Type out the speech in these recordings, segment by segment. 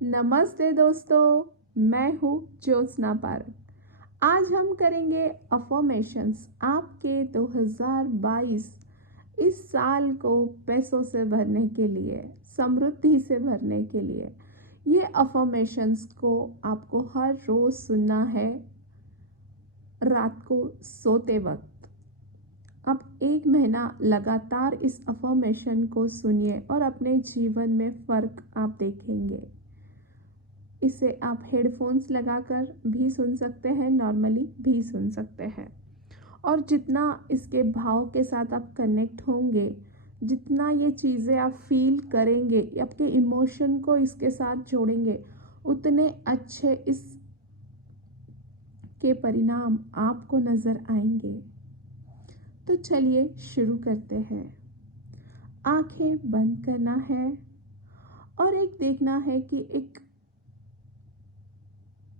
नमस्ते दोस्तों, मैं हूँ ज्योत्सना पारक। आज हम करेंगे अफर्मेशंस आपके 2022 इस साल को पैसों से भरने के लिए, समृद्धि से भरने के लिए। ये अफर्मेशंस को आपको हर रोज़ सुनना है रात को सोते वक्त। अब 1 महीना लगातार इस अफर्मेशन को सुनिए और अपने जीवन में फ़र्क आप देखेंगे। इसे आप हेडफोन्स लगाकर भी सुन सकते हैं, नॉर्मली भी सुन सकते हैं। और जितना इसके भाव के साथ आप कनेक्ट होंगे, जितना ये चीज़ें आप फील करेंगे, आपके इमोशन को इसके साथ जोड़ेंगे, उतने अच्छे इस के परिणाम आपको नज़र आएंगे। तो चलिए शुरू करते हैं। आंखें बंद करना है और एक देखना है कि एक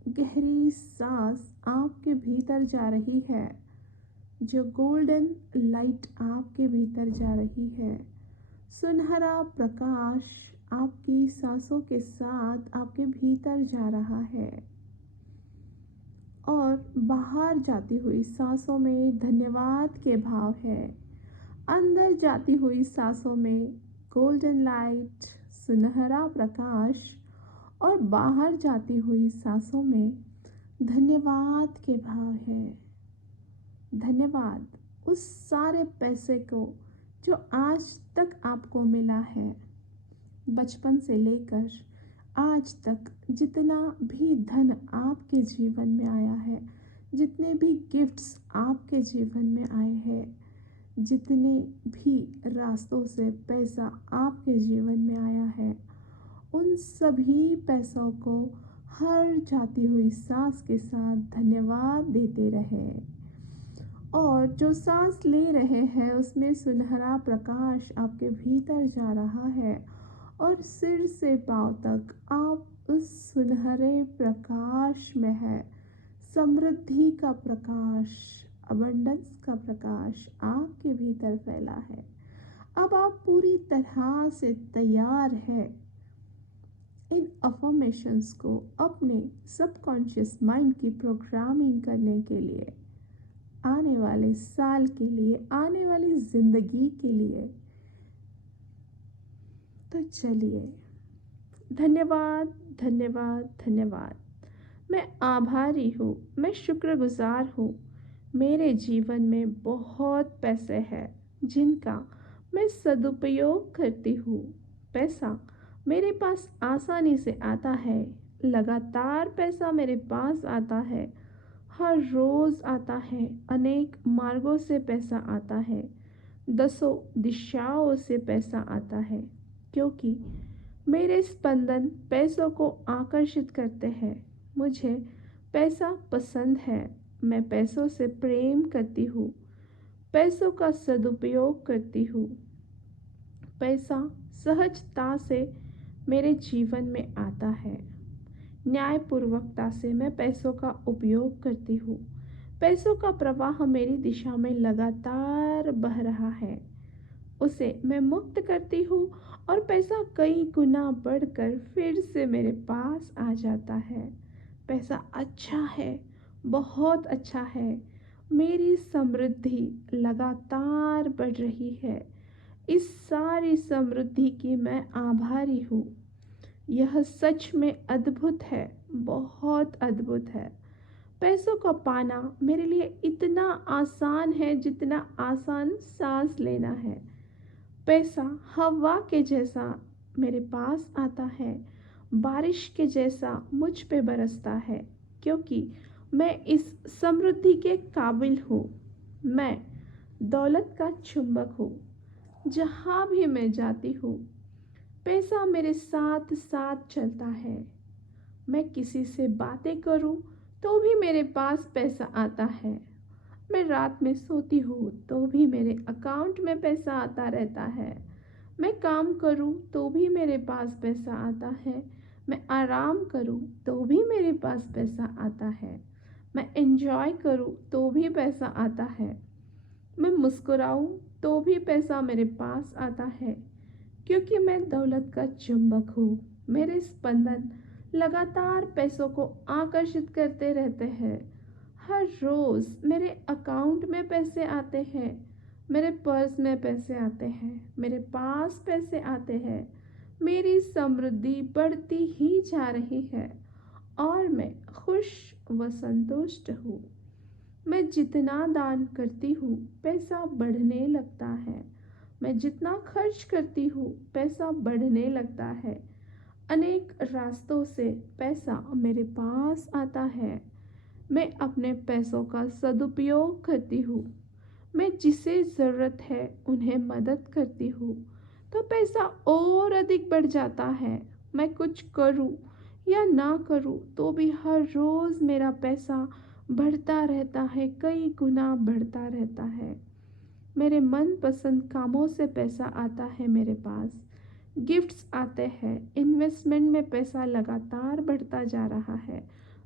गहरी सांस आपके भीतर जा रही है, जो गोल्डन लाइट आपके भीतर जा रही है। सुनहरा प्रकाश आपकी सांसों के साथ आपके भीतर जा रहा है और बाहर जाती हुई सांसों में धन्यवाद के भाव है। अंदर जाती हुई सांसों में गोल्डन लाइट, सुनहरा प्रकाश और बाहर जाती हुई सांसों में धन्यवाद के भाव है। धन्यवाद उस सारे पैसे को जो आज तक आपको मिला है, बचपन से लेकर आज तक जितना भी धन आपके जीवन में आया है, जितने भी गिफ्ट्स आपके जीवन में आए हैं, जितने भी रास्तों से पैसा आपके जीवन में आया है, उन सभी पैसों को हर जाती हुई सांस के साथ धन्यवाद देते रहे। और जो सांस ले रहे हैं उसमें सुनहरा प्रकाश आपके भीतर जा रहा है और सिर से पांव तक आप उस सुनहरे प्रकाश में है। समृद्धि का प्रकाश, अबंडेंस का प्रकाश आपके भीतर फैला है। अब आप पूरी तरह से तैयार है इन अफर्मेशंस को अपने सबकॉन्शियस माइंड की प्रोग्रामिंग करने के लिए, आने वाले साल के लिए, आने वाली जिंदगी के लिए। तो चलिए, धन्यवाद, धन्यवाद, धन्यवाद। मैं आभारी हूँ, मैं शुक्रगुजार हूँ। मेरे जीवन में बहुत पैसे हैं जिनका मैं सदुपयोग करती हूँ। पैसा मेरे पास आसानी से आता है, लगातार पैसा मेरे पास आता है, हर रोज़ आता है, अनेक मार्गों से पैसा आता है, दसों दिशाओं से पैसा आता है, क्योंकि मेरे स्पंदन पैसों को आकर्षित करते हैं। मुझे पैसा पसंद है, मैं पैसों से प्रेम करती हूँ, पैसों का सदुपयोग करती हूँ। पैसा सहजता से मेरे जीवन में आता है। न्यायपूर्वकता से मैं पैसों का उपयोग करती हूँ। पैसों का प्रवाह मेरी दिशा में लगातार बह रहा है, उसे मैं मुक्त करती हूँ और पैसा कई गुना बढ़कर फिर से मेरे पास आ जाता है। पैसा अच्छा है, बहुत अच्छा है। मेरी समृद्धि लगातार बढ़ रही है। इस सारी समृद्धि की मैं आभारी हूँ। यह सच में अद्भुत है, बहुत अद्भुत है। पैसों का पाना मेरे लिए इतना आसान है जितना आसान सांस लेना है। पैसा हवा के जैसा मेरे पास आता है, बारिश के जैसा मुझ पे बरसता है, क्योंकि मैं इस समृद्धि के काबिल हूँ। मैं दौलत का चुंबक हूँ। जहाँ भी मैं जाती हूँ, पैसा मेरे साथ साथ चलता है। मैं किसी से बातें करूँ तो भी मेरे पास पैसा आता है। मैं रात में सोती हूँ तो भी मेरे अकाउंट में पैसा आता रहता है। मैं काम करूँ तो भी मेरे पास पैसा आता है। मैं आराम करूँ तो भी मेरे पास पैसा आता है। मैं एंजॉय करूँ तो भी पैसा आता है। मैं मुस्कुराऊँ तो भी पैसा मेरे पास आता है, क्योंकि मैं दौलत का चुंबक हूँ। मेरे स्पंदन लगातार पैसों को आकर्षित करते रहते हैं। हर रोज़ मेरे अकाउंट में पैसे आते हैं, मेरे पर्स में पैसे आते हैं, मेरे पास पैसे आते हैं। मेरी समृद्धि बढ़ती ही जा रही है और मैं खुश व संतुष्ट हूँ। मैं जितना दान करती हूँ पैसा बढ़ने लगता है। मैं जितना खर्च करती हूँ पैसा बढ़ने लगता है। अनेक रास्तों से पैसा मेरे पास आता है। मैं अपने पैसों का सदुपयोग करती हूँ। मैं जिसे ज़रूरत है उन्हें मदद करती हूँ तो पैसा और अधिक बढ़ जाता है। मैं कुछ करूँ या ना करूँ तो भी हर रोज़ मेरा पैसा बढ़ता रहता है, कई गुना बढ़ता रहता है। मेरे मनपसंद कामों से पैसा आता है मेरे पास। गिफ्ट्स आते हैं, इन्वेस्टमेंट में पैसा लगातार बढ़ता जा रहा है।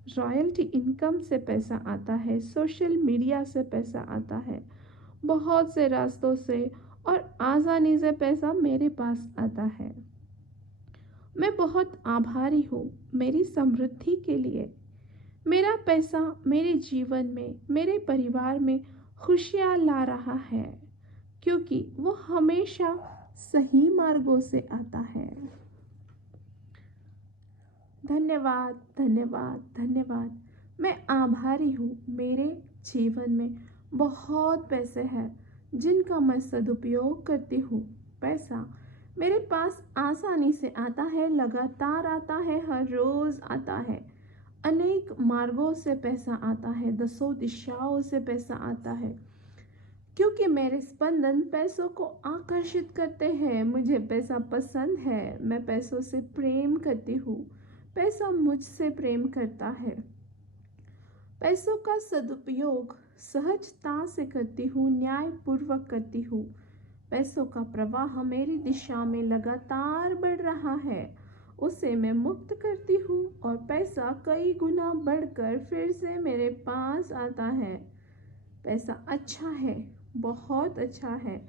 रॉयल्टी इनकम से पैसा आता है, सोशल मीडिया से पैसा आता है। बहुत से रास्तों से और आसानी से पैसा मेरे पास आता है। मैं बहुत आभारी हूँ मेरी समृद्धि के लिए। मेरा पैसा मेरे जीवन में, मेरे परिवार में खुशियाँ ला रहा है क्योंकि वो हमेशा सही मार्गों से आता है। धन्यवाद, धन्यवाद, धन्यवाद। मैं आभारी हूँ मेरे जीवन में बहुत पैसे हैं जिनका मैं सदुपयोग करती हूँ। पैसा मेरे पास आसानी से आता है, लगातार आता है, हर रोज़ आता है। अनेक मार्गों से पैसा आता है, दसों दिशाओं से पैसा आता है क्योंकि मेरे स्पंदन पैसों को आकर्षित करते हैं। मुझे पैसा पसंद है, मैं पैसों से प्रेम करती हूँ, पैसा मुझसे प्रेम करता है। पैसों का सदुपयोग सहजता से करती हूँ, न्यायपूर्वक करती हूँ। पैसों का प्रवाह मेरी दिशा में लगातार बढ़ रहा है, उसे मैं मुक्त करती हूँ और पैसा कई गुना बढ़कर फिर से मेरे पास आता है। पैसा अच्छा है, बहुत अच्छा है।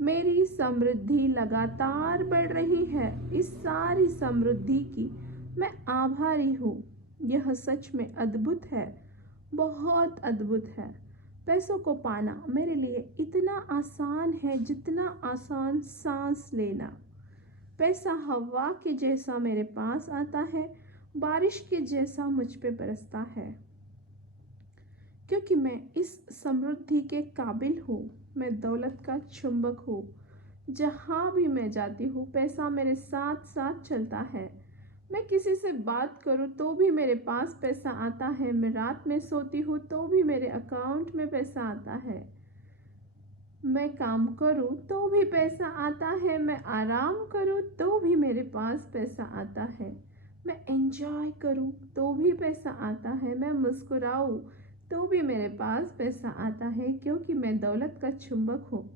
मेरी समृद्धि लगातार बढ़ रही है। इस सारी समृद्धि की मैं आभारी हूँ। यह सच में अद्भुत है, बहुत अद्भुत है। पैसों को पाना मेरे लिए इतना आसान है जितना आसान सांस लेना। पैसा हवा के जैसा मेरे पास आता है, बारिश के जैसा मुझ पे बरसता है क्योंकि मैं इस समृद्धि के काबिल हूँ। मैं दौलत का चुंबक हूँ। जहाँ भी मैं जाती हूँ पैसा मेरे साथ साथ चलता है। मैं किसी से बात करूँ तो भी मेरे पास पैसा आता है। मैं रात में सोती हूँ तो भी मेरे अकाउंट में पैसा आता है। मैं काम करूँ तो भी पैसा आता है। मैं आराम करूँ तो भी मेरे पास पैसा आता है। मैं एंजॉय करूँ तो भी पैसा आता है। मैं मुस्कुराऊँ तो भी मेरे पास पैसा आता है क्योंकि मैं दौलत का चुंबक हूँ।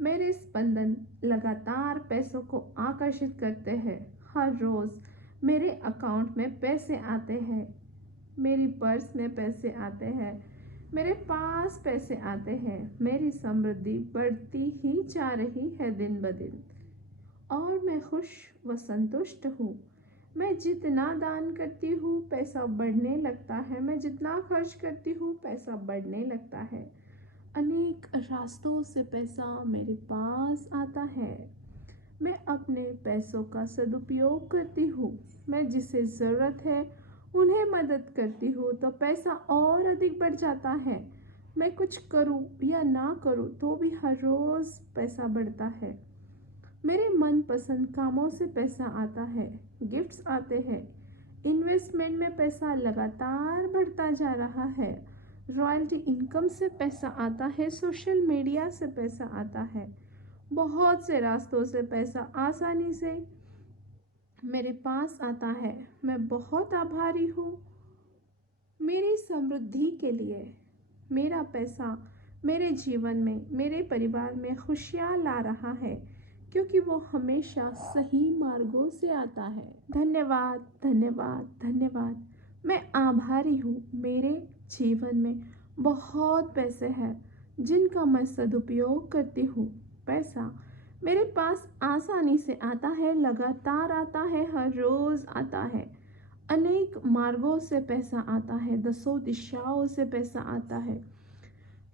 मेरे स्पंदन लगातार पैसों को आकर्षित करते हैं। हर रोज़ मेरे अकाउंट में पैसे आते हैं, मेरी पर्स में पैसे आते हैं, मेरे पास पैसे आते हैं। मेरी समृद्धि बढ़ती ही जा रही है दिन ब दिन और मैं खुश व संतुष्ट हूँ। मैं जितना दान करती हूँ पैसा बढ़ने लगता है। मैं जितना खर्च करती हूँ पैसा बढ़ने लगता है। अनेक रास्तों से पैसा मेरे पास आता है। मैं अपने पैसों का सदुपयोग करती हूँ। मैं जिसे ज़रूरत है उन्हें मदद करती हूँ तो पैसा और अधिक बढ़ जाता है। मैं कुछ करूँ या ना करूँ तो भी हर रोज़ पैसा बढ़ता है। मेरे मनपसंद कामों से पैसा आता है, गिफ्ट्स आते हैं, इन्वेस्टमेंट में पैसा लगातार बढ़ता जा रहा है। रॉयल्टी इनकम से पैसा आता है, सोशल मीडिया से पैसा आता है। बहुत से रास्तों से पैसा आसानी से मेरे पास आता है। मैं बहुत आभारी हूँ मेरी समृद्धि के लिए। मेरा पैसा मेरे जीवन में, मेरे परिवार में खुशियाँ ला रहा है क्योंकि वो हमेशा सही मार्गों से आता है। धन्यवाद, धन्यवाद, धन्यवाद। मैं आभारी हूँ मेरे जीवन में बहुत पैसे हैं जिनका मैं सदुपयोग करती हूँ। पैसा मेरे पास आसानी से आता है, लगातार आता है, हर रोज़ आता है। अनेक मार्गों से पैसा आता है, दसों दिशाओं से पैसा आता है,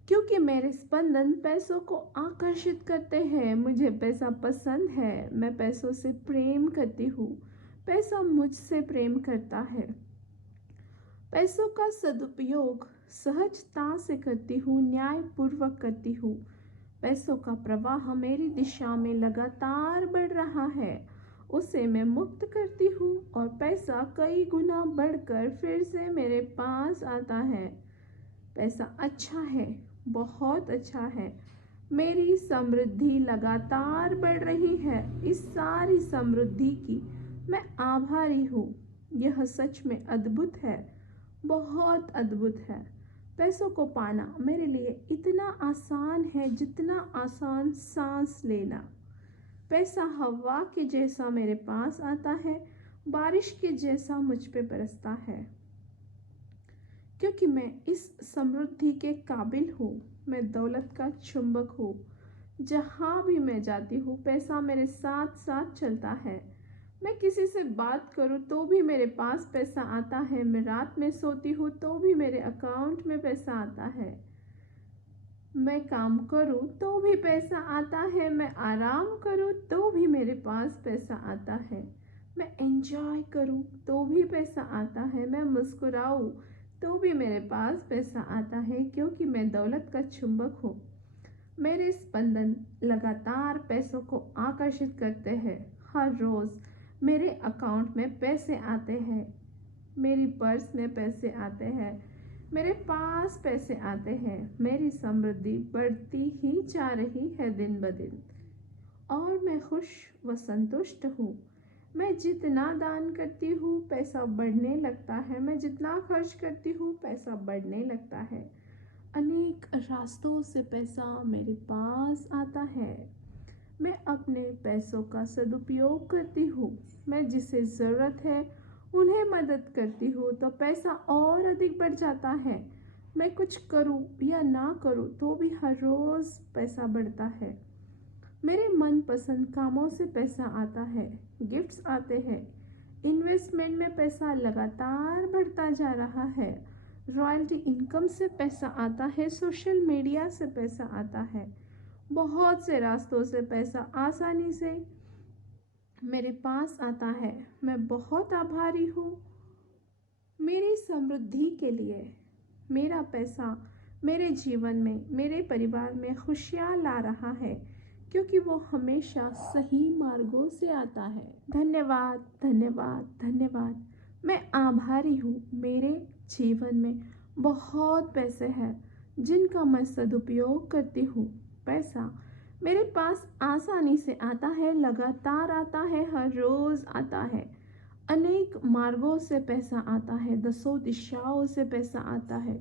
क्योंकि मेरे स्पंदन पैसों को आकर्षित करते हैं। मुझे पैसा पसंद है, मैं पैसों से प्रेम करती हूँ, पैसा मुझसे प्रेम करता है। पैसों का सदुपयोग सहजता से करती हूँ, न्यायपूर्वक करती हूँ। पैसों का प्रवाह मेरी दिशा में लगातार बढ़ रहा है, उसे मैं मुक्त करती हूँ और पैसा कई गुना बढ़कर फिर से मेरे पास आता है। पैसा अच्छा है, बहुत अच्छा है। मेरी समृद्धि लगातार बढ़ रही है। इस सारी समृद्धि की मैं आभारी हूँ। यह सच में अद्भुत है, बहुत अद्भुत है। पैसों को पाना मेरे लिए इतना आसान है जितना आसान सांस लेना। पैसा हवा के जैसा मेरे पास आता है, बारिश के जैसा मुझ पे बरसता है, क्योंकि मैं इस समृद्धि के काबिल हूँ। मैं दौलत का चुंबक हूँ। जहाँ भी मैं जाती हूँ पैसा मेरे साथ साथ चलता है। मैं किसी से बात करूँ तो भी मेरे पास पैसा आता है। मैं रात में सोती हूँ तो भी मेरे अकाउंट में पैसा आता है। मैं काम करूँ तो भी पैसा आता है। मैं आराम करूँ तो भी मेरे पास पैसा आता है। मैं एंजॉय करूँ तो भी पैसा आता है। मैं मुस्कुराऊँ तो भी मेरे पास पैसा आता है, क्योंकि मैं दौलत का चुंबक हूँ। मेरे स्पंदन लगातार पैसों को आकर्षित करते हैं। हर रोज़ मेरे अकाउंट में पैसे आते हैं, मेरी पर्स में पैसे आते हैं, मेरे पास पैसे आते हैं। मेरी समृद्धि बढ़ती ही जा रही है दिन ब दिन, और मैं खुश व संतुष्ट हूँ। मैं जितना दान करती हूँ पैसा बढ़ने लगता है, मैं जितना खर्च करती हूँ पैसा बढ़ने लगता है। अनेक रास्तों से पैसा मेरे पास आता है। मैं अपने पैसों का सदुपयोग करती हूँ। मैं जिसे ज़रूरत है उन्हें मदद करती हूँ तो पैसा और अधिक बढ़ जाता है। मैं कुछ करूँ या ना करूँ तो भी हर रोज़ पैसा बढ़ता है। मेरे मनपसंद कामों से पैसा आता है, गिफ्ट्स आते हैं, इन्वेस्टमेंट में पैसा लगातार बढ़ता जा रहा है, रॉयल्टी इनकम से पैसा आता है, सोशल मीडिया से पैसा आता है। बहुत से रास्तों से पैसा आसानी से मेरे पास आता है। मैं बहुत आभारी हूँ मेरी समृद्धि के लिए। मेरा पैसा मेरे जीवन में, मेरे परिवार में खुशियाँ ला रहा है, क्योंकि वो हमेशा सही मार्गों से आता है। धन्यवाद, धन्यवाद, धन्यवाद। मैं आभारी हूँ मेरे जीवन में बहुत पैसे हैं जिनका मैं सदुपयोग करती हूँ। पैसा मेरे पास आसानी से आता है, लगातार आता है, हर रोज़ आता है। अनेक मार्गों से पैसा आता है, दसों दिशाओं से पैसा आता है,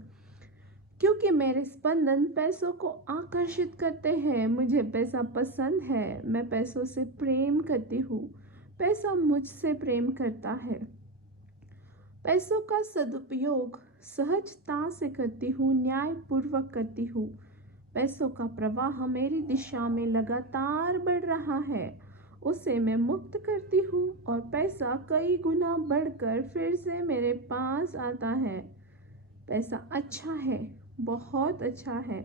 क्योंकि मेरे स्पंदन पैसों को आकर्षित करते हैं। मुझे पैसा पसंद है, मैं पैसों से प्रेम करती हूँ, पैसा मुझसे प्रेम करता है। पैसों का सदुपयोग सहजता से करती हूँ, न्यायपूर्वक करती हूँ। पैसों का प्रवाह मेरी दिशा में लगातार बढ़ रहा है, उसे मैं मुक्त करती हूँ और पैसा कई गुना बढ़कर फिर से मेरे पास आता है। पैसा अच्छा है, बहुत अच्छा है।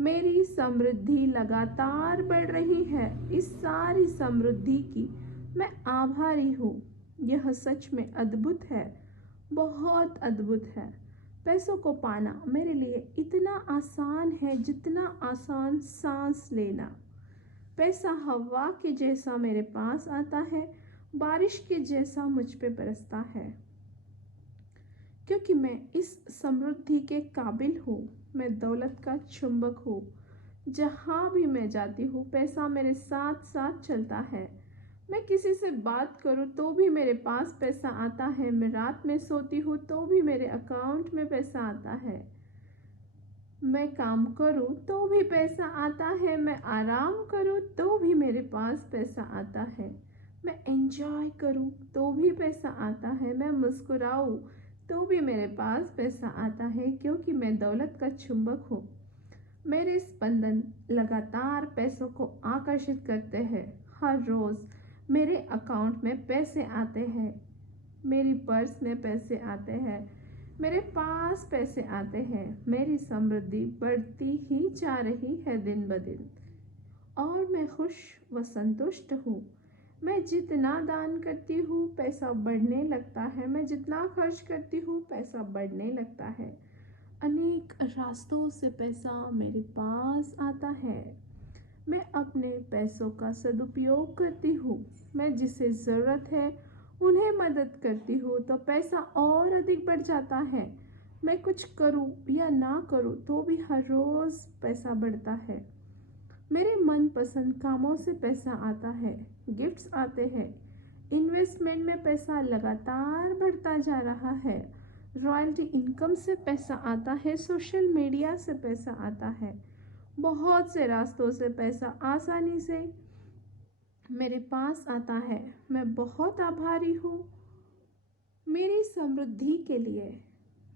मेरी समृद्धि लगातार बढ़ रही है। इस सारी समृद्धि की मैं आभारी हूँ। यह सच में अद्भुत है, बहुत अद्भुत है। पैसों को पाना मेरे लिए इतना आसान है जितना आसान सांस लेना। पैसा हवा के जैसा मेरे पास आता है, बारिश के जैसा मुझ पे बरसता है, क्योंकि मैं इस समृद्धि के काबिल हूँ। मैं दौलत का चुंबक हूँ। जहाँ भी मैं जाती हूँ पैसा मेरे साथ साथ चलता है। मैं किसी से बात करूँ तो भी मेरे पास पैसा आता है। मैं रात में सोती हूँ तो भी मेरे अकाउंट में पैसा आता है। मैं काम करूँ तो भी पैसा आता है। मैं आराम करूँ तो भी मेरे पास पैसा आता है। मैं एंजॉय करूँ तो भी पैसा आता है। मैं मुस्कुराऊँ तो भी मेरे पास पैसा आता है, क्योंकि मैं दौलत का चुंबक हूँ। मेरे स्पंदन लगातार पैसों को आकर्षित करते हैं। हर रोज़ मेरे अकाउंट में पैसे आते हैं, मेरी पर्स में पैसे आते हैं, मेरे पास पैसे आते हैं। मेरी समृद्धि बढ़ती ही जा रही है दिन ब दिन, और मैं खुश व संतुष्ट हूँ। मैं जितना दान करती हूँ पैसा बढ़ने लगता है, मैं जितना खर्च करती हूँ पैसा बढ़ने लगता है। अनेक रास्तों से पैसा मेरे पास आता है। मैं अपने पैसों का सदुपयोग करती हूँ। मैं जिसे ज़रूरत है उन्हें मदद करती हूँ तो पैसा और अधिक बढ़ जाता है। मैं कुछ करूँ या ना करूँ तो भी हर रोज़ पैसा बढ़ता है। मेरे मनपसंद कामों से पैसा आता है, गिफ्ट्स आते हैं। इन्वेस्टमेंट में पैसा लगातार बढ़ता जा रहा है। रॉयल्टी इनकम से पैसा आता है, सोशल मीडिया से पैसा आता है। बहुत से रास्तों से पैसा आसानी से मेरे पास आता है। मैं बहुत आभारी हूँ मेरी समृद्धि के लिए।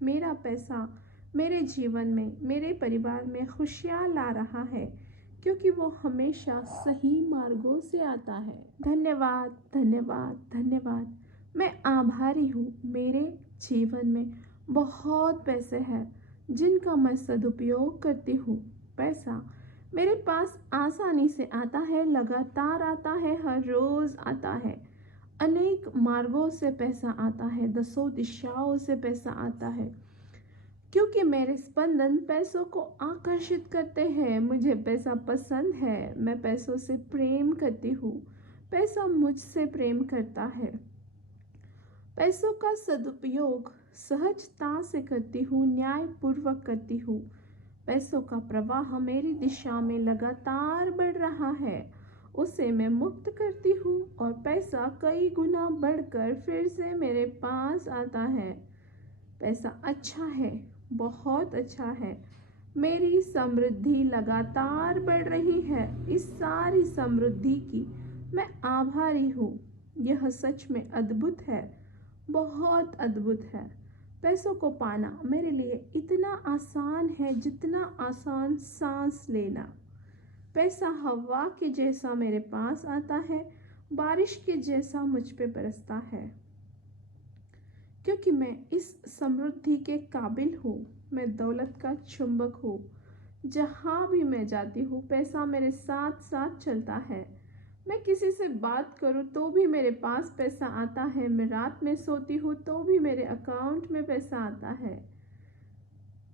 मेरा पैसा मेरे जीवन में, मेरे परिवार में खुशियाँ ला रहा है, क्योंकि वो हमेशा सही मार्गों से आता है। धन्यवाद, धन्यवाद, धन्यवाद। मैं आभारी हूँ मेरे जीवन में बहुत पैसे हैं जिनका मैं सदुपयोग करती हूँ। पैसा मेरे पास आसानी से आता है, लगातार आता है, हर रोज़ आता है। अनेक मार्गों से पैसा आता है, दसों दिशाओं से पैसा आता है, क्योंकि मेरे स्पंदन पैसों को आकर्षित करते हैं। मुझे पैसा पसंद है, मैं पैसों से प्रेम करती हूँ, पैसा मुझसे प्रेम करता है। पैसों का सदुपयोग सहजता से करती हूँ, न्यायपूर्वक करती हूँ। पैसों का प्रवाह मेरी दिशा में लगातार बढ़ रहा है, उसे मैं मुक्त करती हूँ और पैसा कई गुना बढ़कर फिर से मेरे पास आता है। पैसा अच्छा है, बहुत अच्छा है। मेरी समृद्धि लगातार बढ़ रही है। इस सारी समृद्धि की मैं आभारी हूँ। यह सच में अद्भुत है, बहुत अद्भुत है। पैसों को पाना मेरे लिए इतना आसान है जितना आसान सांस लेना। पैसा हवा के जैसा मेरे पास आता है, बारिश के जैसा मुझ पे बरसता है, क्योंकि मैं इस समृद्धि के काबिल हूँ। मैं दौलत का चुंबक हूँ। जहाँ भी मैं जाती हूँ पैसा मेरे साथ साथ चलता है। मैं किसी से बात करूँ तो भी मेरे पास पैसा आता है। मैं रात में सोती हूँ तो भी मेरे अकाउंट में पैसा आता है।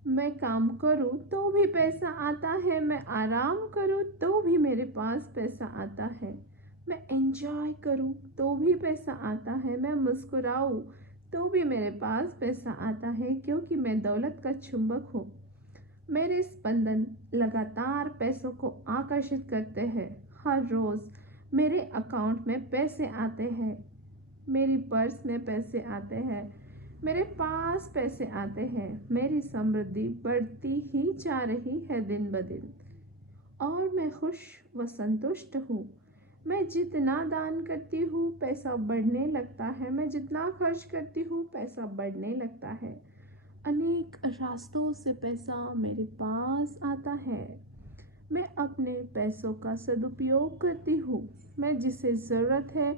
मैं काम करूँ तो भी पैसा आता है। मैं आराम करूँ तो भी मेरे पास पैसा आता है। मैं एंजॉय करूँ तो भी पैसा आता है। मैं मुस्कुराऊँ तो भी मेरे पास पैसा आता है, क्योंकि मैं दौलत का चुंबक हूँ। मेरे स्पंदन लगातार पैसों को आकर्षित करते हैं। हर रोज़ मेरे अकाउंट में पैसे आते हैं, मेरी पर्स में पैसे आते हैं, मेरे पास पैसे आते हैं। मेरी समृद्धि बढ़ती ही जा रही है दिन ब दिन, और मैं खुश व संतुष्ट हूँ। मैं जितना दान करती हूँ पैसा बढ़ने लगता है, मैं जितना खर्च करती हूँ पैसा बढ़ने लगता है। अनेक रास्तों से पैसा मेरे पास आता है। मैं अपने पैसों का सदुपयोग करती हूँ। मैं जिसे ज़रूरत है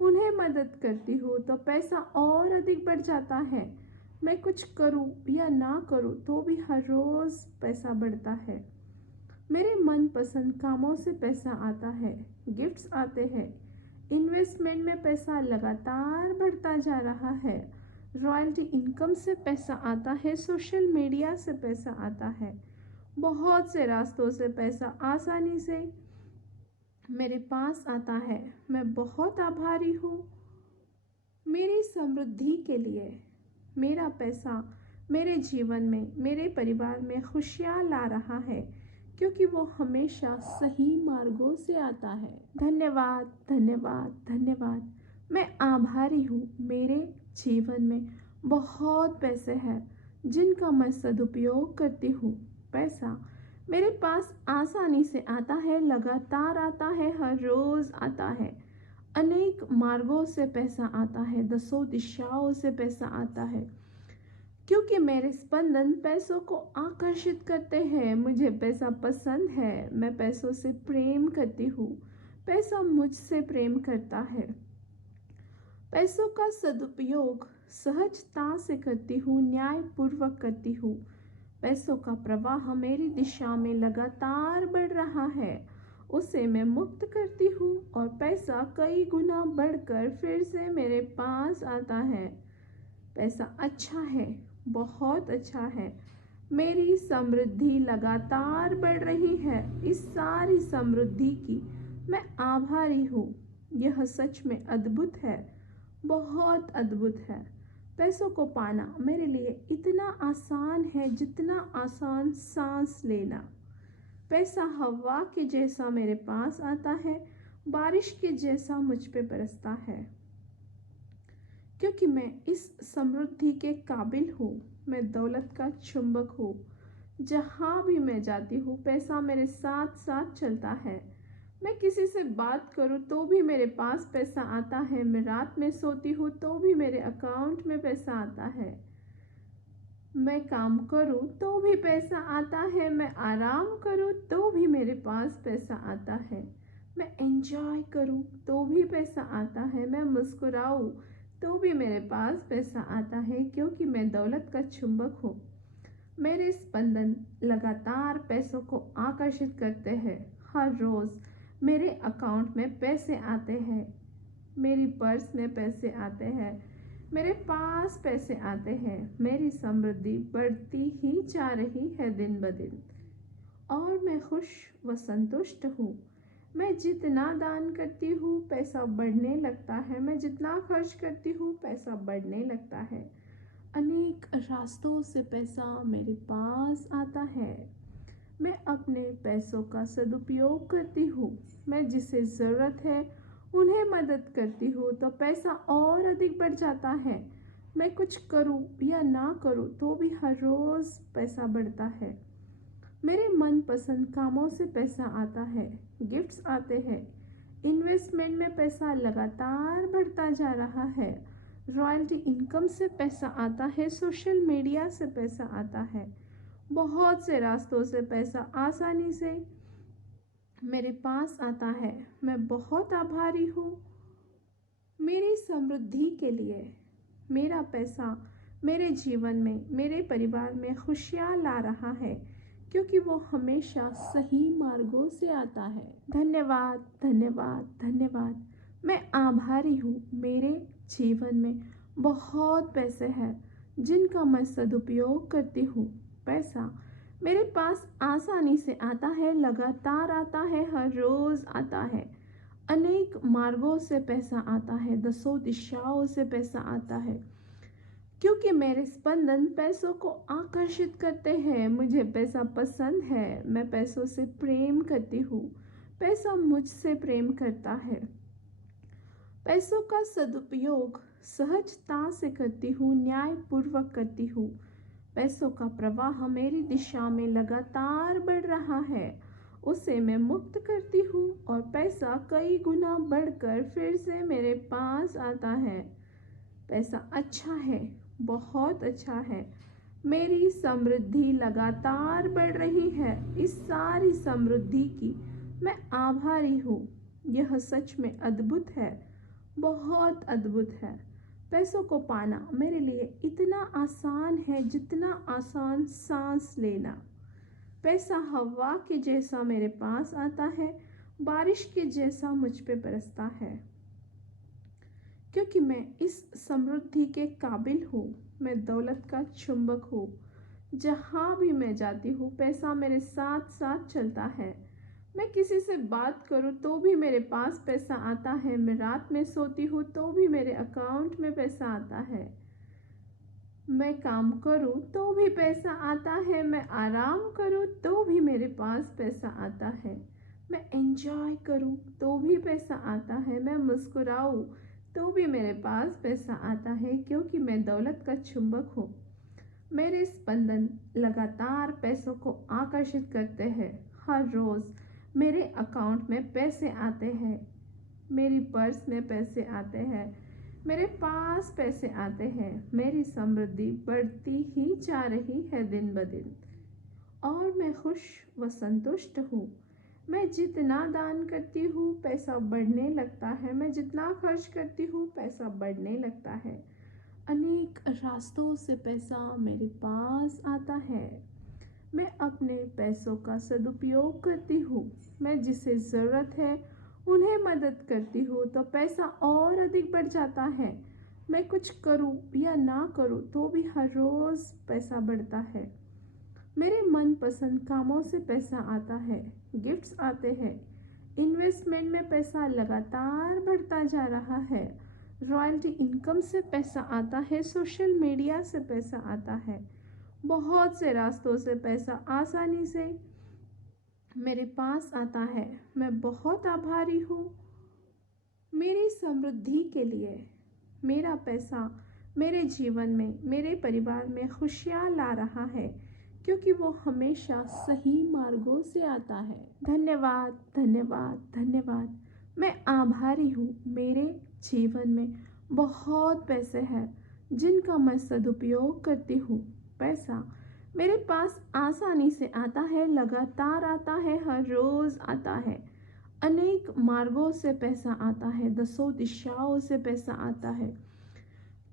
उन्हें मदद करती हूँ तो पैसा और अधिक बढ़ जाता है। मैं कुछ करूँ या ना करूँ तो भी हर रोज़ पैसा बढ़ता है। मेरे मनपसंद कामों से पैसा आता है, गिफ्ट्स आते हैं। इन्वेस्टमेंट में पैसा लगातार बढ़ता जा रहा है। रॉयल्टी इनकम से पैसा आता है, सोशल मीडिया से पैसा आता है। बहुत से रास्तों से पैसा आसानी से मेरे पास आता है। मैं बहुत आभारी हूँ मेरी समृद्धि के लिए। मेरा पैसा मेरे जीवन में, मेरे परिवार में खुशियाँ ला रहा है, क्योंकि वो हमेशा सही मार्गों से आता है। धन्यवाद, धन्यवाद, धन्यवाद। मैं आभारी हूँ मेरे जीवन में बहुत पैसे हैं जिनका मैं सदुपयोग करती हूँ। पैसा मेरे पास आसानी से आता है, लगातार आता है, हर रोज़ आता है। अनेक मार्गों से पैसा आता है, दसों दिशाओं से पैसा आता है, क्योंकि मेरे स्पंदन पैसों को आकर्षित करते हैं। मुझे पैसा पसंद है, मैं पैसों से प्रेम करती हूँ, पैसा मुझसे प्रेम करता है। पैसों का सदुपयोग सहजता से करती हूँ, न्यायपूर्वक करती हूँ। पैसों का प्रवाह मेरी दिशा में लगातार बढ़ रहा है, उसे मैं मुक्त करती हूँ और पैसा कई गुना बढ़कर फिर से मेरे पास आता है। पैसा अच्छा है, बहुत अच्छा है। मेरी समृद्धि लगातार बढ़ रही है। इस सारी समृद्धि की मैं आभारी हूँ। यह सच में अद्भुत है, बहुत अद्भुत है। पैसों को पाना मेरे लिए इतना आसान है जितना आसान सांस लेना। पैसा हवा के जैसा मेरे पास आता है, बारिश के जैसा मुझ पे बरसता है। क्योंकि मैं इस समृद्धि के काबिल हूँ। मैं दौलत का चुंबक हूँ। जहाँ भी मैं जाती हूँ पैसा मेरे साथ साथ चलता है। मैं किसी से बात करूँ तो भी मेरे पास पैसा आता है। मैं रात में सोती हूँ तो भी मेरे अकाउंट में पैसा आता है। मैं काम करूँ तो भी पैसा आता है। मैं आराम करूँ तो भी मेरे पास पैसा आता है। मैं एंजॉय करूँ तो भी पैसा आता है। मैं मुस्कुराऊँ तो भी मेरे पास पैसा आता है, क्योंकि मैं दौलत का चुंबक हूँ। मेरे स्पंदन लगातार पैसों को आकर्षित करते हैं। हर रोज़ मेरे अकाउंट में पैसे आते हैं, मेरी पर्स में पैसे आते हैं, मेरे पास पैसे आते हैं। मेरी समृद्धि बढ़ती ही जा रही है दिन ब दिन, और मैं खुश व संतुष्ट हूँ। मैं जितना दान करती हूँ पैसा बढ़ने लगता है। मैं जितना खर्च करती हूँ पैसा बढ़ने लगता है। अनेक रास्तों से पैसा मेरे पास आता है। मैं अपने पैसों का सदुपयोग करती हूँ। मैं जिसे ज़रूरत है उन्हें मदद करती हूँ तो पैसा और अधिक बढ़ जाता है। मैं कुछ करूँ या ना करूँ तो भी हर रोज़ पैसा बढ़ता है। मेरे मनपसंद कामों से पैसा आता है, गिफ्ट्स आते हैं। इन्वेस्टमेंट में पैसा लगातार बढ़ता जा रहा है। रॉयल्टी इनकम से पैसा आता है। सोशल मीडिया से पैसा आता है। बहुत से रास्तों से पैसा आसानी से मेरे पास आता है। मैं बहुत आभारी हूँ मेरी समृद्धि के लिए। मेरा पैसा मेरे जीवन में, मेरे परिवार में खुशियाँ ला रहा है, क्योंकि वो हमेशा सही मार्गों से आता है। धन्यवाद, धन्यवाद, धन्यवाद। मैं आभारी हूँ मेरे जीवन में बहुत पैसे हैं जिनका मैं सदुपयोग करती हूँ। पैसा मेरे पास आसानी से आता है, लगातार आता है, हर रोज़ आता है। अनेक मार्गों से पैसा आता है, दसों दिशाओं से पैसा आता है, क्योंकि मेरे स्पंदन पैसों को आकर्षित करते हैं। मुझे पैसा पसंद है। मैं पैसों से प्रेम करती हूँ, पैसा मुझसे प्रेम करता है। पैसों का सदुपयोग सहजता से करती हूँ, न्यायपूर्वक करती हूँ। पैसों का प्रवाह मेरी दिशा में लगातार बढ़ रहा है, उसे मैं मुक्त करती हूँ और पैसा कई गुना बढ़कर फिर से मेरे पास आता है। पैसा अच्छा है, बहुत अच्छा है। मेरी समृद्धि लगातार बढ़ रही है। इस सारी समृद्धि की मैं आभारी हूँ। यह सच में अद्भुत है, बहुत अद्भुत है। पैसों को पाना मेरे लिए इतना आसान है जितना आसान सांस लेना। पैसा हवा के जैसा मेरे पास आता है, बारिश के जैसा मुझ पे बरसता है। क्योंकि मैं इस समृद्धि के काबिल हूँ। मैं दौलत का चुंबक हूँ। जहाँ भी मैं जाती हूँ पैसा मेरे साथ साथ चलता है। मैं किसी से बात करूँ तो भी मेरे पास पैसा आता है। मैं रात में सोती हूँ तो भी मेरे अकाउंट में पैसा आता है। मैं काम करूँ तो भी पैसा आता है। मैं आराम करूँ तो भी मेरे पास पैसा आता है। मैं एंजॉय करूँ तो भी पैसा आता है। मैं मुस्कुराऊँ तो भी मेरे पास पैसा आता है, क्योंकि मैं दौलत का चुंबक हूँ। मेरे स्पंदन लगातार पैसों को आकर्षित करते हैं। हर रोज़ मेरे अकाउंट में पैसे आते हैं, मेरी पर्स में पैसे आते हैं, मेरे पास पैसे आते हैं। मेरी समृद्धि बढ़ती ही जा रही है दिन ब दिन, और मैं खुश व संतुष्ट हूँ। मैं जितना दान करती हूँ पैसा बढ़ने लगता है, मैं जितना खर्च करती हूँ पैसा बढ़ने लगता है। अनेक रास्तों से पैसा मेरे पास आता है। मैं अपने पैसों का सदुपयोग करती हूँ। मैं जिसे ज़रूरत है उन्हें मदद करती हूँ तो पैसा और अधिक बढ़ जाता है। मैं कुछ करूँ या ना करूँ तो भी हर रोज़ पैसा बढ़ता है। मेरे मनपसंद कामों से पैसा आता है, गिफ्ट्स आते हैं, इन्वेस्टमेंट में पैसा लगातार बढ़ता जा रहा है, रॉयल्टी इनकम से पैसा आता है, सोशल मीडिया से पैसा आता है। बहुत से रास्तों से पैसा आसानी से मेरे पास आता है। मैं बहुत आभारी हूँ मेरी समृद्धि के लिए। मेरा पैसा मेरे जीवन में, मेरे परिवार में खुशियाँ ला रहा है क्योंकि वो हमेशा सही मार्गों से आता है। धन्यवाद, धन्यवाद, धन्यवाद। मैं आभारी हूँ मेरे जीवन में बहुत पैसे हैं जिनका मैं सदुपयोग करती हूँ। पैसा मेरे पास आसानी से आता है, लगातार आता है, हर रोज़ आता है। अनेक मार्गों से पैसा आता है, दसों दिशाओं से पैसा आता है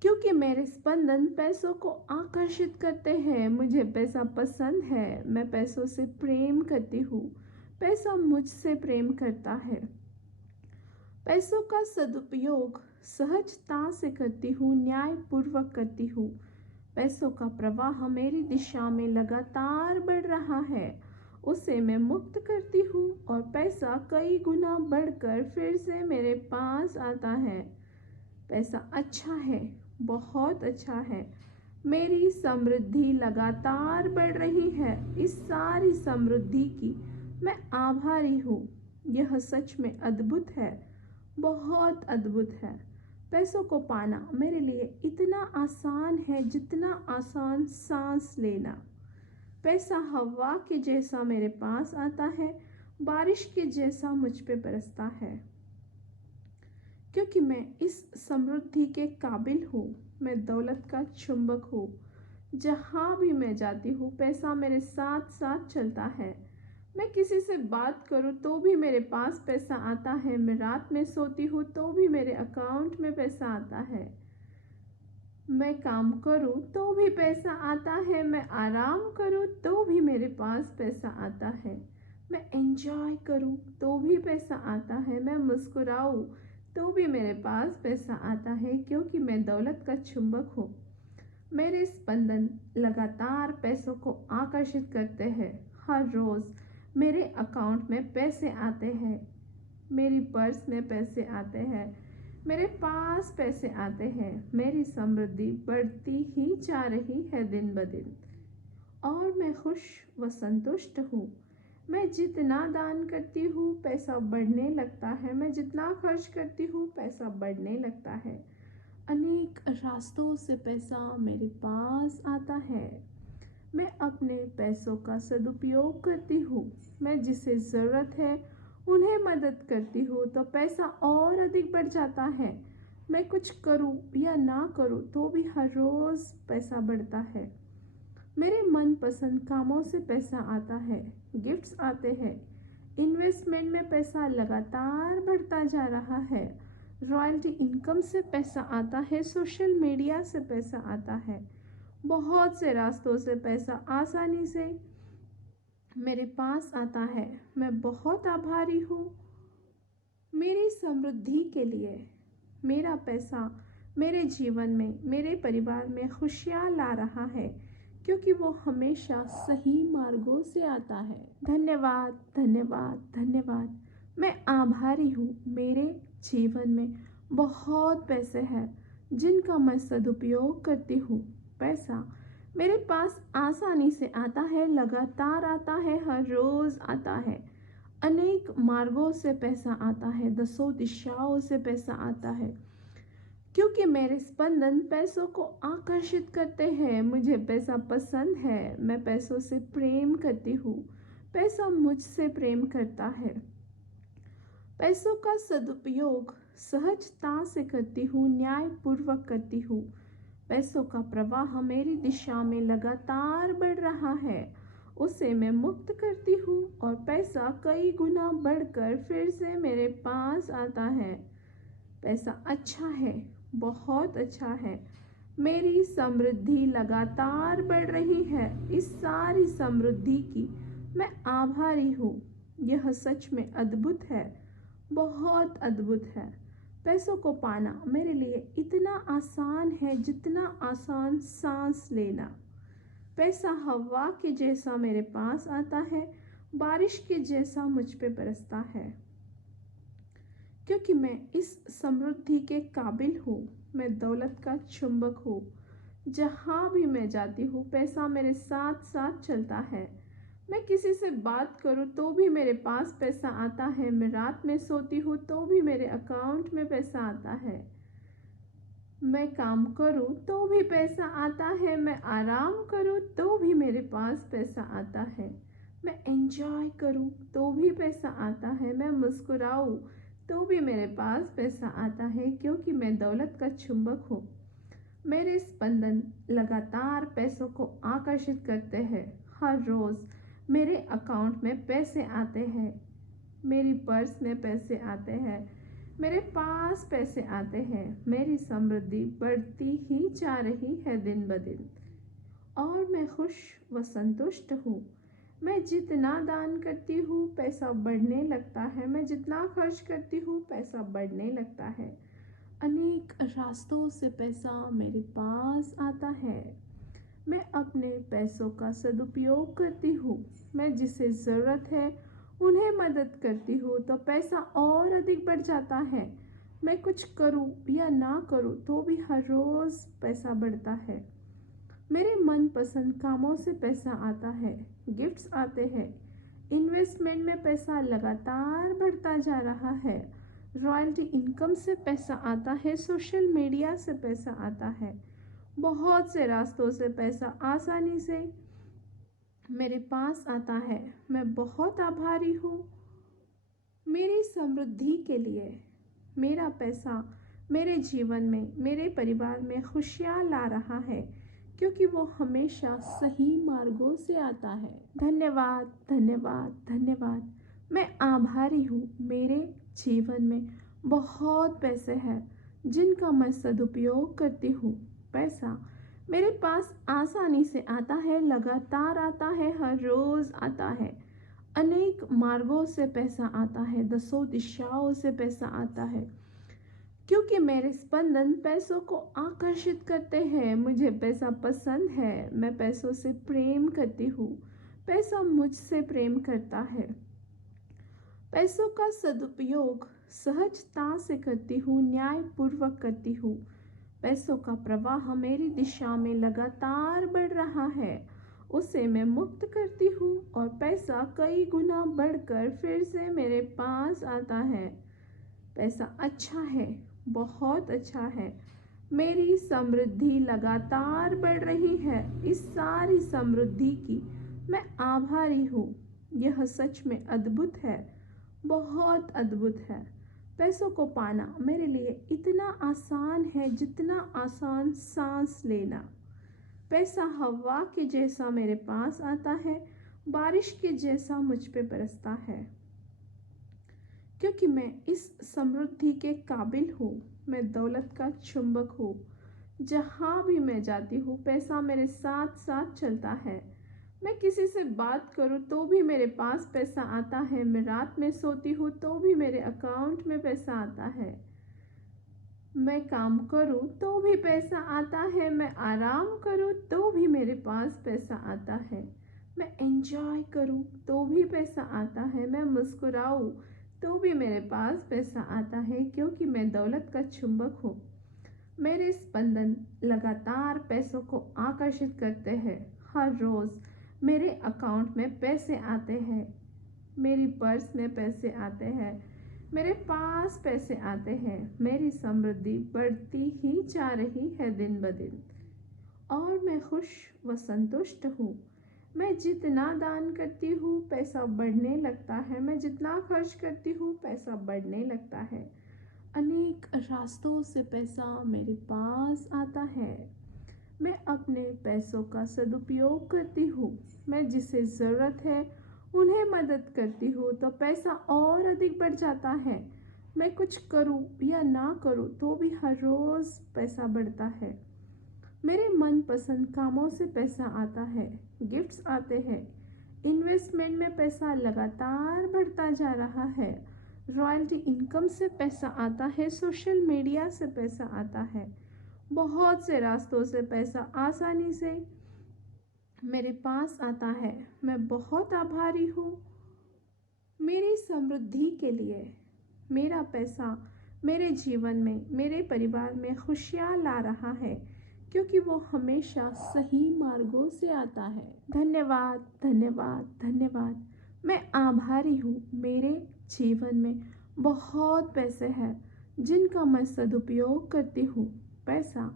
क्योंकि मेरे स्पंदन पैसों को आकर्षित करते हैं। मुझे पैसा पसंद है, मैं पैसों से प्रेम करती हूँ, पैसा मुझसे प्रेम करता है। पैसों का सदुपयोग सहजता से करती हूँ, न्यायपूर्वक करती हूँ। पैसों का प्रवाह मेरी दिशा में लगातार बढ़ रहा है, उसे मैं मुक्त करती हूँ और पैसा कई गुना बढ़कर फिर से मेरे पास आता है। पैसा अच्छा है, बहुत अच्छा है। मेरी समृद्धि लगातार बढ़ रही है। इस सारी समृद्धि की मैं आभारी हूँ। यह सच में अद्भुत है, बहुत अद्भुत है। पैसों को पाना मेरे लिए इतना आसान है जितना आसान सांस लेना। पैसा हवा के जैसा मेरे पास आता है, बारिश के जैसा मुझ पे बरसता है क्योंकि मैं इस समृद्धि के काबिल हूँ। मैं दौलत का चुंबक हूँ। जहाँ भी मैं जाती हूँ पैसा मेरे साथ साथ चलता है। मैं किसी से बात करूँ तो भी मेरे पास पैसा आता है। मैं रात में सोती हूँ तो भी मेरे अकाउंट में पैसा आता है। मैं काम करूँ तो भी पैसा आता है। मैं आराम करूँ तो भी मेरे पास पैसा आता है। मैं एंजॉय करूँ तो भी पैसा आता है। मैं मुस्कुराऊँ तो भी मेरे पास पैसा आता है क्योंकि मैं दौलत का चुंबक हूँ। मेरे स्पंदन लगातार पैसों को आकर्षित करते हैं। हर रोज़ मेरे अकाउंट में पैसे आते हैं, मेरी पर्स में पैसे आते हैं, मेरे पास पैसे आते हैं। मेरी समृद्धि बढ़ती ही जा रही है दिन ब दिन और मैं खुश व संतुष्ट हूँ। मैं जितना दान करती हूँ पैसा बढ़ने लगता है, मैं जितना खर्च करती हूँ पैसा बढ़ने लगता है। अनेक रास्तों से पैसा मेरे पास आता है। मैं अपने पैसों का सदुपयोग करती हूँ। मैं जिसे ज़रूरत है उन्हें मदद करती हूँ तो पैसा और अधिक बढ़ जाता है। मैं कुछ करूँ या ना करूँ तो भी हर रोज़ पैसा बढ़ता है। मेरे मनपसंद कामों से पैसा आता है, गिफ्ट्स आते हैं, इन्वेस्टमेंट में पैसा लगातार बढ़ता जा रहा है, रॉयल्टी इनकम से पैसा आता है, सोशल मीडिया से पैसा आता है। बहुत से रास्तों से पैसा आसानी से मेरे पास आता है। मैं बहुत आभारी हूँ मेरी समृद्धि के लिए। मेरा पैसा मेरे जीवन में, मेरे परिवार में खुशियाँ ला रहा है क्योंकि वो हमेशा सही मार्गों से आता है। धन्यवाद, धन्यवाद, धन्यवाद। मैं आभारी हूँ मेरे जीवन में बहुत पैसे हैं जिनका मैं सदुपयोग करती हूँ। पैसा मेरे पास आसानी से आता है, लगातार आता है, हर रोज़ आता है। अनेक मार्गों से पैसा आता है, दसों दिशाओं से पैसा आता है क्योंकि मेरे स्पंदन पैसों को आकर्षित करते हैं। मुझे पैसा पसंद है, मैं पैसों से प्रेम करती हूँ, पैसा मुझसे प्रेम करता है। पैसों का सदुपयोग सहजता से करती हूँ, न्यायपूर्वक करती हूँ। पैसों का प्रवाह मेरी दिशा में लगातार बढ़ रहा है, उसे मैं मुक्त करती हूँ और पैसा कई गुना बढ़कर फिर से मेरे पास आता है। पैसा अच्छा है, बहुत अच्छा है। मेरी समृद्धि लगातार बढ़ रही है। इस सारी समृद्धि की मैं आभारी हूँ। यह सच में अद्भुत है, बहुत अद्भुत है। पैसों को पाना मेरे लिए इतना आसान है जितना आसान सांस लेना। पैसा हवा के जैसा मेरे पास आता है, बारिश के जैसा मुझ पे बरसता है। क्योंकि मैं इस समृद्धि के काबिल हूँ। मैं दौलत का चुंबक हूँ। जहाँ भी मैं जाती हूँ पैसा मेरे साथ साथ चलता है। मैं किसी से बात करूँ तो भी मेरे पास पैसा आता है। मैं रात में सोती हूँ तो भी मेरे अकाउंट में पैसा आता है। मैं काम करूँ तो भी पैसा आता है। मैं आराम करूँ तो भी मेरे पास पैसा आता है। मैं एंजॉय करूँ तो भी पैसा आता है। मैं मुस्कुराऊँ तो भी मेरे पास पैसा आता है, क्योंकि मैं दौलत का चुंबक हूँ। मेरे स्पंदन लगातार पैसों को आकर्षित करते हैं। हर रोज़ मेरे अकाउंट में पैसे आते हैं। मेरी पर्स में पैसे आते हैं। मेरे पास पैसे आते हैं। मेरी समृद्धि बढ़ती ही जा रही है दिन ब दिन, और मैं खुश व संतुष्ट हूँ। मैं जितना दान करती हूँ पैसा बढ़ने लगता है। मैं जितना खर्च करती हूँ पैसा बढ़ने लगता है। अनेक रास्तों से पैसा मेरे पास आता है। मैं अपने पैसों का सदुपयोग करती हूँ। मैं जिसे ज़रूरत है उन्हें मदद करती हूँ तो पैसा और अधिक बढ़ जाता है। मैं कुछ करूँ या ना करूँ तो भी हर रोज़ पैसा बढ़ता है। मेरे मनपसंद कामों से पैसा आता है। गिफ्ट्स आते हैं। इन्वेस्टमेंट में पैसा लगातार बढ़ता जा रहा है। रॉयल्टी इनकम से पैसा आता है। सोशल मीडिया से पैसा आता है। बहुत से रास्तों से पैसा आसानी से मेरे पास आता है। मैं बहुत आभारी हूँ मेरी समृद्धि के लिए। मेरा पैसा मेरे जीवन में, मेरे परिवार में खुशियाँ ला रहा है, क्योंकि वो हमेशा सही मार्गों से आता है। धन्यवाद, धन्यवाद, धन्यवाद। मैं आभारी हूँ मेरे जीवन में बहुत पैसे हैं जिनका मैं सदुपयोग करती हूँ। पैसा मेरे पास आसानी से आता है, लगातार आता है, हर रोज़ आता है। अनेक मार्गों से पैसा आता है, दसों दिशाओं से पैसा आता है, क्योंकि मेरे स्पंदन पैसों को आकर्षित करते हैं। मुझे पैसा पसंद है। मैं पैसों से प्रेम करती हूँ। पैसा मुझसे प्रेम करता है। पैसों का सदुपयोग सहजता से करती हूँ, न्यायपूर्वक करती हूँ। पैसों का प्रवाह मेरी दिशा में लगातार बढ़ रहा है। उसे मैं मुक्त करती हूँ और पैसा कई गुना बढ़कर फिर से मेरे पास आता है। पैसा अच्छा है, बहुत अच्छा है। मेरी समृद्धि लगातार बढ़ रही है। इस सारी समृद्धि की मैं आभारी हूँ। यह सच में अद्भुत है, बहुत अद्भुत है। पैसों को पाना मेरे लिए इतना आसान है जितना आसान सांस लेना। पैसा हवा के जैसा मेरे पास आता है, बारिश के जैसा मुझ पे बरसता है। क्योंकि मैं इस समृद्धि के काबिल हूँ। मैं दौलत का चुंबक हूँ। जहाँ भी मैं जाती हूँ पैसा मेरे साथ साथ चलता है। मैं किसी से बात करूँ तो भी मेरे पास पैसा आता है। मैं रात में सोती हूँ तो भी मेरे अकाउंट में पैसा आता है। मैं काम करूँ तो भी पैसा आता है। मैं आराम करूँ तो भी मेरे पास पैसा आता है। मैं एंजॉय करूँ तो भी पैसा आता है। मैं मुस्कुराऊँ तो भी मेरे पास पैसा आता है, क्योंकि मैं दौलत का चुंबक हूँ। मेरे स्पंदन लगातार पैसों को आकर्षित करते हैं। हर रोज़ मेरे अकाउंट में पैसे आते हैं। मेरी पर्स में पैसे आते हैं। मेरे पास पैसे आते हैं। मेरी समृद्धि बढ़ती ही जा रही है दिन ब दिन, और मैं खुश व संतुष्ट हूँ। मैं जितना दान करती हूँ पैसा बढ़ने लगता है। मैं जितना खर्च करती हूँ पैसा बढ़ने लगता है। अनेक रास्तों से पैसा मेरे पास आता है। मैं अपने पैसों का सदुपयोग करती हूँ। मैं जिसे ज़रूरत है उन्हें मदद करती हूँ तो पैसा और अधिक बढ़ जाता है। मैं कुछ करूँ या ना करूँ तो भी हर रोज़ पैसा बढ़ता है। मेरे मनपसंद कामों से पैसा आता है, गिफ्ट्स आते हैं, इन्वेस्टमेंट में पैसा लगातार बढ़ता जा रहा है, रॉयल्टी इनकम से पैसा आता है, सोशल मीडिया से पैसा आता है, बहुत से रास्तों से पैसा आसानी से मेरे पास आता है। मैं बहुत आभारी हूँ मेरी समृद्धि के लिए। मेरा पैसा मेरे जीवन में, मेरे परिवार में खुशियाँ ला रहा है क्योंकि वो हमेशा सही मार्गों से आता है। धन्यवाद, धन्यवाद, धन्यवाद। मैं आभारी हूँ मेरे जीवन में बहुत पैसे हैं जिनका मैं सदुपयोग करती हूँ। पैसा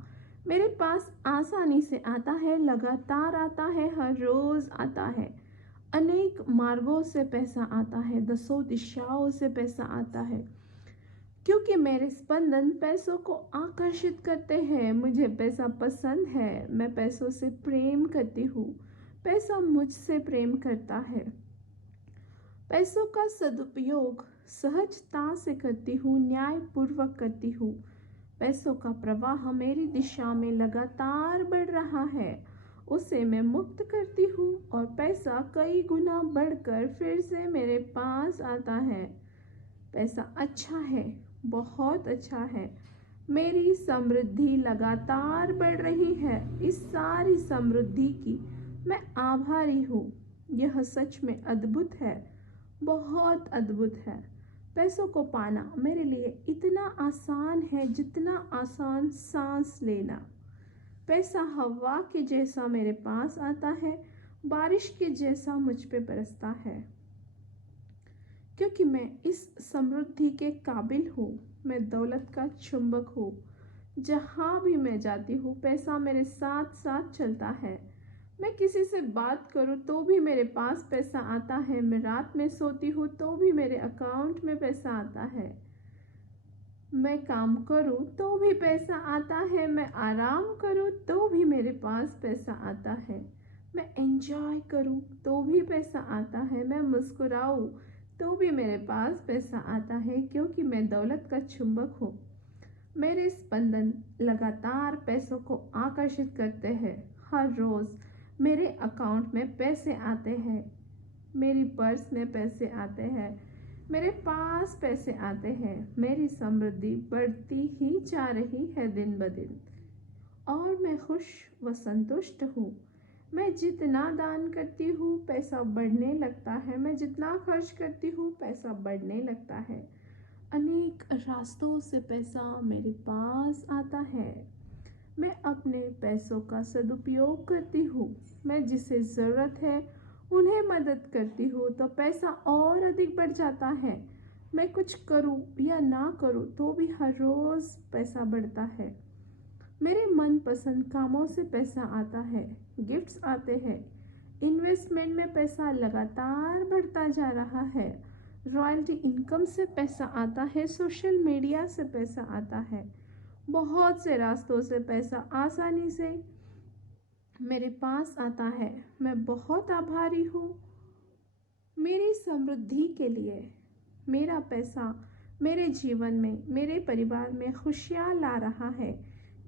मेरे पास आसानी से आता है, लगातार आता है, हर रोज़ आता है। अनेक मार्गों से पैसा आता है, दसों दिशाओं से पैसा आता है क्योंकि मेरे स्पंदन पैसों को आकर्षित करते हैं। मुझे पैसा पसंद है, मैं पैसों से प्रेम करती हूँ, पैसा मुझसे प्रेम करता है। पैसों का सदुपयोग सहजता से करती हूँ, न्यायपूर्वक करती हूँ। पैसों का प्रवाह मेरी दिशा में लगातार बढ़ रहा है, उसे मैं मुक्त करती हूँ और पैसा कई गुना बढ़कर फिर से मेरे पास आता है। पैसा अच्छा है, बहुत अच्छा है। मेरी समृद्धि लगातार बढ़ रही है। इस सारी समृद्धि की मैं आभारी हूँ। यह सच में अद्भुत है, बहुत अद्भुत है। पैसों को पाना मेरे लिए इतना आसान है जितना आसान सांस लेना। पैसा हवा के जैसा मेरे पास आता है, बारिश के जैसा मुझ पे बरसता है क्योंकि मैं इस समृद्धि के काबिल हूँ। मैं दौलत का चुंबक हूँ। जहाँ भी मैं जाती हूँ पैसा मेरे साथ साथ चलता है। मैं किसी से बात करूँ तो भी मेरे पास पैसा आता है। मैं रात में सोती हूँ तो भी मेरे अकाउंट में पैसा आता है। मैं काम करूँ तो भी पैसा आता है। मैं आराम करूँ तो भी मेरे पास पैसा आता है। मैं एंजॉय करूँ तो भी पैसा आता है। मैं मुस्कुराऊँ तो भी मेरे पास पैसा आता है क्योंकि मैं दौलत का चुंबक हूँ। मेरे स्पंदन लगातार पैसों को आकर्षित करते हैं। हर रोज़ मेरे अकाउंट में पैसे आते हैं, मेरी पर्स में पैसे आते हैं, मेरे पास पैसे आते हैं। मेरी समृद्धि बढ़ती ही जा रही है दिन ब दिन और मैं खुश व संतुष्ट हूँ। मैं जितना दान करती हूँ पैसा बढ़ने लगता है। मैं जितना खर्च करती हूँ पैसा बढ़ने लगता है। अनेक रास्तों से पैसा मेरे पास आता है। मैं अपने पैसों का सदुपयोग करती हूँ। मैं जिसे ज़रूरत है उन्हें मदद करती हूँ तो पैसा और अधिक बढ़ जाता है। मैं कुछ करूँ या ना करूँ तो भी हर रोज़ पैसा बढ़ता है। मेरे मनपसंद कामों से पैसा आता है, गिफ्ट्स आते हैं, इन्वेस्टमेंट में पैसा लगातार बढ़ता जा रहा है, रॉयल्टी इनकम से पैसा आता है, सोशल मीडिया से पैसा आता है, बहुत से रास्तों से पैसा आसानी से मेरे पास आता है। मैं बहुत आभारी हूँ मेरी समृद्धि के लिए। मेरा पैसा मेरे जीवन में, मेरे परिवार में खुशियाँ ला रहा है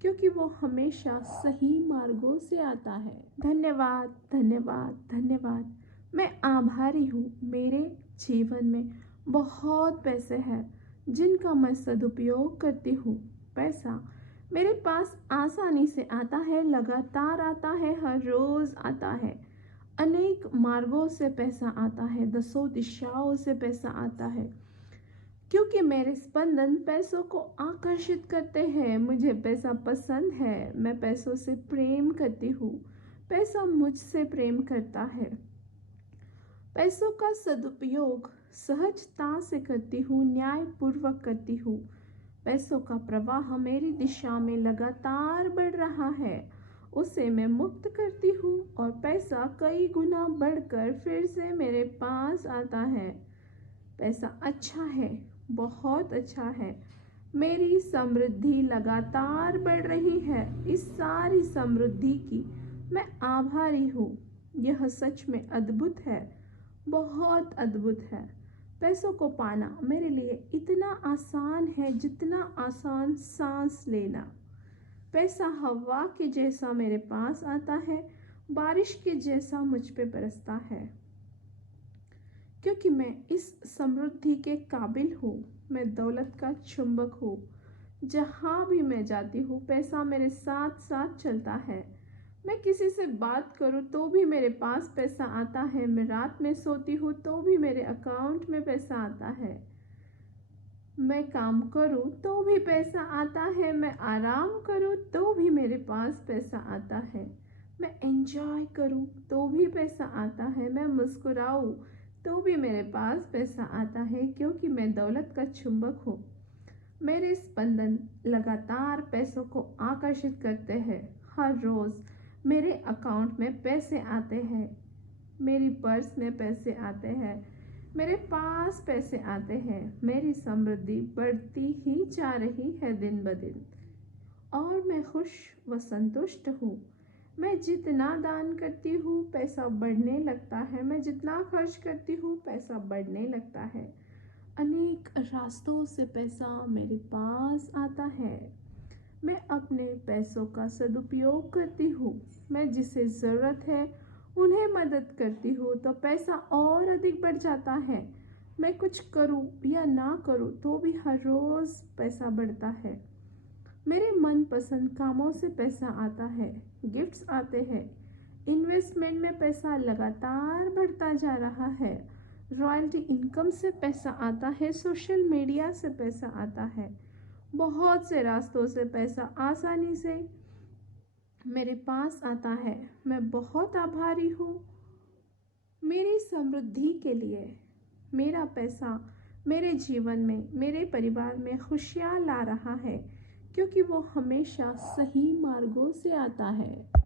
क्योंकि वो हमेशा सही मार्गों से आता है। धन्यवाद, धन्यवाद, धन्यवाद। मैं आभारी हूँ मेरे जीवन में बहुत पैसे हैं जिनका मैं सदुपयोग करती हूँ। पैसा मेरे पास आसानी से आता है, लगातार आता है, हर रोज़ आता है। अनेक मार्गों से पैसा आता है, दसों दिशाओं से पैसा आता है क्योंकि मेरे स्पंदन पैसों को आकर्षित करते हैं। मुझे पैसा पसंद है, मैं पैसों से प्रेम करती हूँ, पैसा मुझसे प्रेम करता है। पैसों का सदुपयोग सहजता से करती हूँ, न्यायपूर्वक करती हूँ। पैसों का प्रवाह मेरी दिशा में लगातार बढ़ रहा है, उसे मैं मुक्त करती हूँ और पैसा कई गुना बढ़कर फिर से मेरे पास आता है। पैसा अच्छा है, बहुत अच्छा है। मेरी समृद्धि लगातार बढ़ रही है। इस सारी समृद्धि की मैं आभारी हूँ। यह सच में अद्भुत है, बहुत अद्भुत है। पैसों को पाना मेरे लिए इतना आसान है जितना आसान सांस लेना। पैसा हवा के जैसा मेरे पास आता है, बारिश के जैसा मुझ पे बरसता है, क्योंकि मैं इस समृद्धि के काबिल हूँ। मैं दौलत का चुंबक हूँ। जहाँ भी मैं जाती हूँ पैसा मेरे साथ साथ चलता है। मैं किसी से बात करूँ तो भी मेरे पास पैसा आता है। मैं रात में सोती हूँ तो भी मेरे अकाउंट में पैसा आता है। मैं काम करूँ तो भी पैसा आता है। मैं आराम करूँ तो भी मेरे पास पैसा आता है। मैं एंजॉय करूँ तो भी पैसा आता है। मैं मुस्कुराऊँ तो भी मेरे पास पैसा आता है, क्योंकि मैं दौलत का चुंबक हूँ। मेरे स्पंदन लगातार पैसों को आकर्षित करते हैं। हर रोज़ मेरे अकाउंट में पैसे आते हैं, मेरी पर्स में पैसे आते हैं, मेरे पास पैसे आते हैं। मेरी समृद्धि बढ़ती ही जा रही है दिन ब दिन, और मैं खुश व संतुष्ट हूँ। मैं जितना दान करती हूँ पैसा बढ़ने लगता है। मैं जितना खर्च करती हूँ पैसा बढ़ने लगता है। अनेक रास्तों से पैसा मेरे पास आता है। मैं अपने पैसों का सदुपयोग करती हूँ। मैं जिसे ज़रूरत है उन्हें मदद करती हूँ तो पैसा और अधिक बढ़ जाता है। मैं कुछ करूँ या ना करूँ तो भी हर रोज़ पैसा बढ़ता है। मेरे मनपसंद कामों से पैसा आता है, गिफ्ट्स आते हैं। इन्वेस्टमेंट में पैसा लगातार बढ़ता जा रहा है। रॉयल्टी इनकम से पैसा आता है। सोशल मीडिया से पैसा आता है। बहुत से रास्तों से पैसा आसानी से मेरे पास आता है। मैं बहुत आभारी हूँ मेरी समृद्धि के लिए। मेरा पैसा मेरे जीवन में, मेरे परिवार में खुशियाँ ला रहा है, क्योंकि वो हमेशा सही मार्गों से आता है।